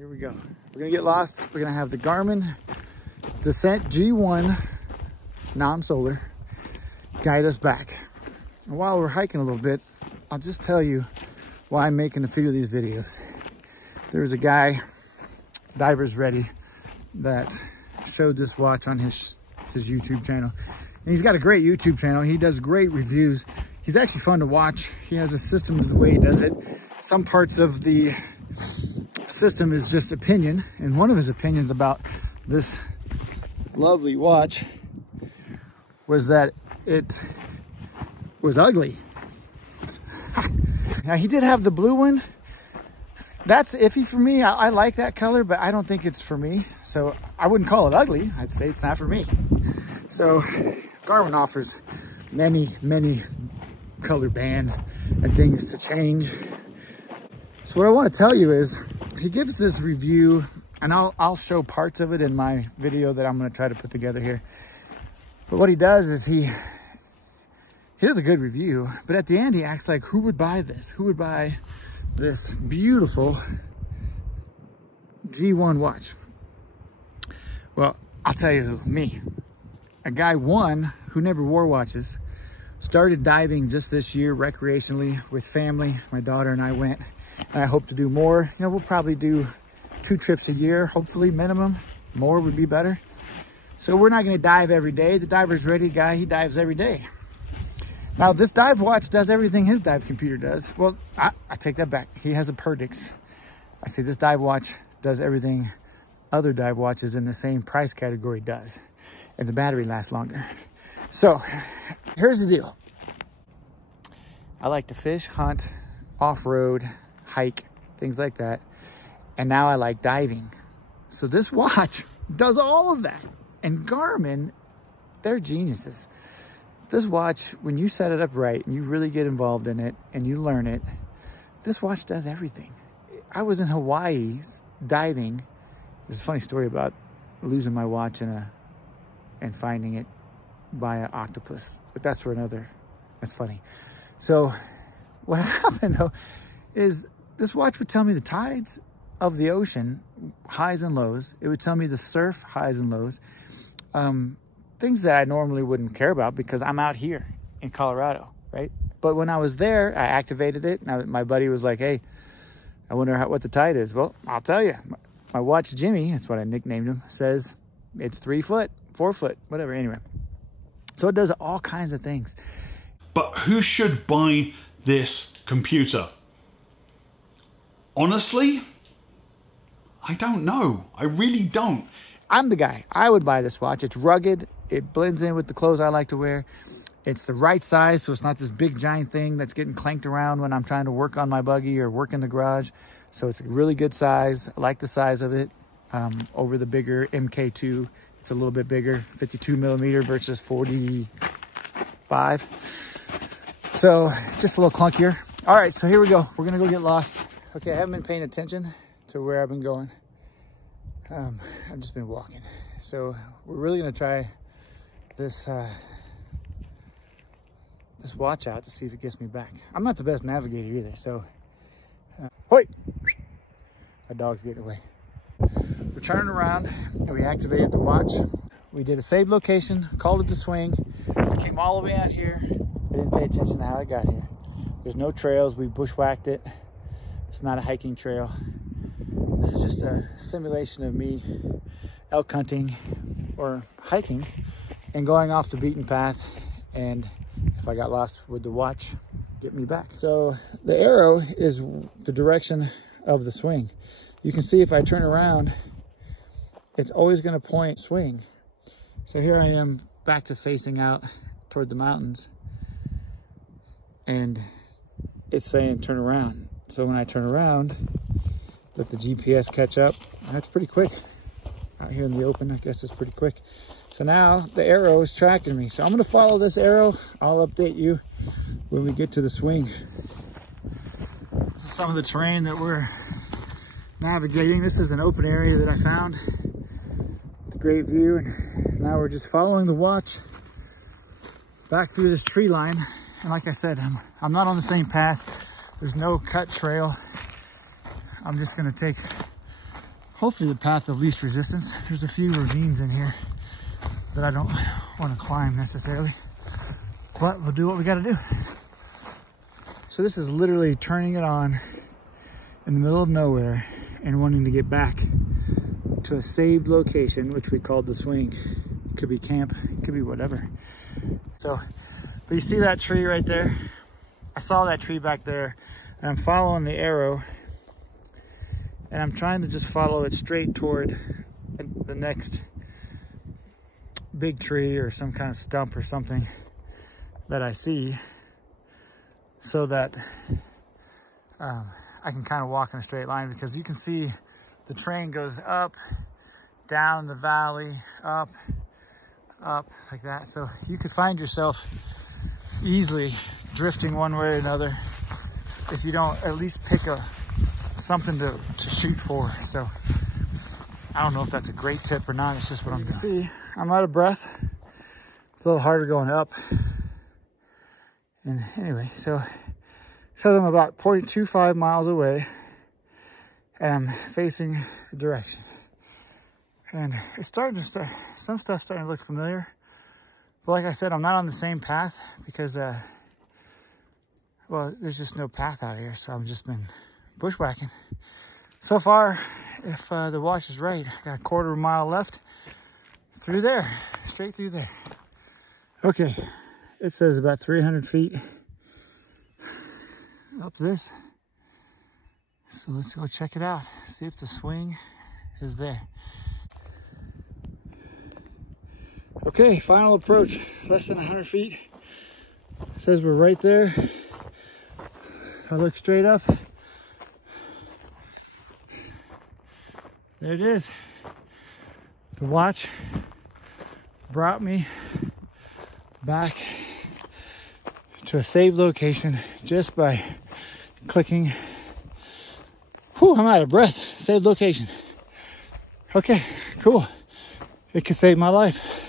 Here we go. We're gonna get lost. We're gonna have the Garmin Descent G1 non-solar guide us back. And while we're hiking a little bit, I'll just tell you why I'm making a few of these videos. There's a guy, Divers Ready, that showed this watch on his YouTube channel. And he's got a great YouTube channel. He does great reviews. He's actually fun to watch. He has a system of the way he does it. Some parts of the system is just opinion. And one of his opinions about this lovely watch was that it was ugly. Now he did have the blue one. That's iffy for me. I like that color, but I don't think it's for me. So I wouldn't call it ugly. I'd say it's not for me. So Garmin offers many color bands and things to change. So what I want to tell you is he gives this review, and I'll show parts of it in my video that I'm going to try to put together here. But what he does is he does a good review, but at the end he acts like, who would buy this? Who would buy this beautiful G1 watch? Well, I'll tell you who, me. A guy, one, who never wore watches, started diving just this year recreationally with family. My daughter and I went, and I hope to do more. You know, we'll probably do 2 trips a year, hopefully minimum. More would be better. So we're not gonna dive every day. The Divers Ready guy, he dives every day. Now this dive watch does everything his dive computer does. Well, I take that back. He has a Perdix. I say this dive watch does everything other dive watches in the same price category does. And the battery lasts longer. So here's the deal. I like to fish, hunt, off-road, hike, things like that. And now I like diving. So this watch does all of that. And Garmin, they're geniuses. This watch, when you set it up right and you really get involved in it and you learn it, this watch does everything. I was in Hawaii diving. There's a funny story about losing my watch and finding it by an octopus, but that's funny. So what happened though is this watch would tell me the tides of the ocean, highs and lows. It would tell me the surf highs and lows. Things that I normally wouldn't care about because I'm out here in Colorado, right? But when I was there, I activated it. Now my buddy was like, hey, I wonder what the tide is. Well, I'll tell you, my watch Jimmy, that's what I nicknamed him, says it's 3 foot, 4 foot, whatever, anyway. So it does all kinds of things. But who should buy this computer? Honestly, I don't know. I really don't. I'm the guy. I would buy this watch. It's rugged. It blends in with the clothes I like to wear. It's the right size, so it's not this big giant thing that's getting clanked around when I'm trying to work on my buggy or work in the garage. So it's a really good size. I like the size of it. Over the bigger MK2, it's a little bit bigger, 52 millimeter versus 45. So it's just a little clunkier. All right, so here we go. We're gonna go get lost. Okay, I haven't been paying attention to where I've been going. I've just been walking. So we're really gonna try this this watch out to see if it gets me back. I'm not the best navigator either, so hoi! My dog's getting away. We're turning around and we activated the watch. We did a save location, called it the swing. I came all the way out here. I didn't pay attention to how I got here. There's no trails, we bushwhacked it. It's not a hiking trail. This is just a simulation of me elk hunting or hiking and going off the beaten path. And if I got lost, would the watch get me back? So the arrow is the direction of the swing. You can see if I turn around, it's always going to point swing. So here I am back to facing out toward the mountains, and it's saying turn around. So when I turn around, let the GPS catch up, and that's pretty quick. Out here in the open, I guess it's pretty quick. So now the arrow is tracking me. So I'm going to follow this arrow. I'll update you when we get to the swing. This is some of the terrain that we're navigating. This is an open area that I found. Great view, and now we're just following the watch back through this tree line. And like I said, I'm not on the same path. There's no cut trail. I'm just gonna take hopefully the path of least resistance. There's a few ravines in here that I don't want to climb necessarily, but we'll do what we got to do. So this is literally turning it on in the middle of nowhere and wanting to get back to a saved location, which we called the swing. It could be camp, it could be whatever. So, but you see that tree right there? I saw that tree back there, and I'm following the arrow, and I'm trying to just follow it straight toward the next big tree or some kind of stump or something that I see, so that I can kind of walk in a straight line, because you can see the train goes up, down the valley, up, like that. So you could find yourself easily drifting one way or another if you don't at least pick something to shoot for. So I don't know if that's a great tip or not. It's just what I'm doing. See, I'm out of breath. It's a little harder going up. And anyway, so it says I'm about 0.25 miles away, and I'm facing the direction. And it's starting to some stuff's starting to look familiar. But like I said, I'm not on the same path because, well, there's just no path out here. So I've just been bushwhacking. So far, if the watch is right, I got a quarter of a mile left through there, straight through there. Okay, it says about 300 feet up this. So let's go check it out, see if the swing is there. Okay, final approach, less than 100 feet. It says we're right there. I look straight up. There it is. The watch brought me back to a saved location just by clicking. Whew, I'm out of breath. Saved location. Okay, cool. It could save my life.